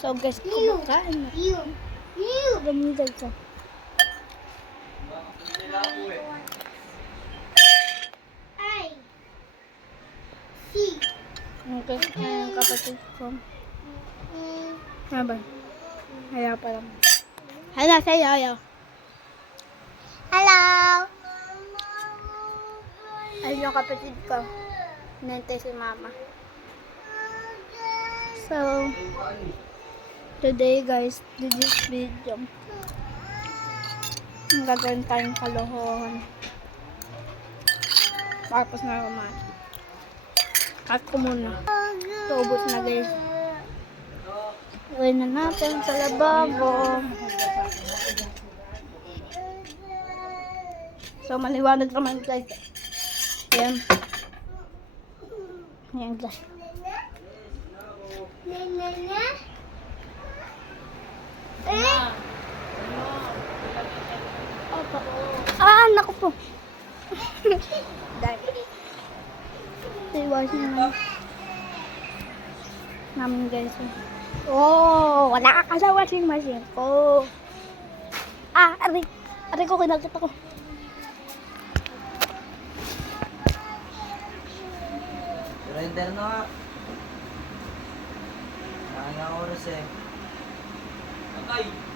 So guys, kumakain na. Gamitin ko. Okay, ayan kapatid ko. Ano ba? Ayaw pa lang. Hala, sa'yo, ayaw. Hello. Ayun yung kapatid ko. Nantay si mama. So, today guys, this video. Ang gagawin tayong kalokohan. Tapos na naman. Cut ko muna. Tuubos na guys. Gawin na natin sa lababo. So, maliwanag naman guys. Ayan. Ayan guys. Opo. Anak ko po. Dahil. Iwasin namin guys. Oh, wala ka sa washing machine ko. Aray ko, kinagat ako. Surrender na nga. Nakalang oras eh. Okay.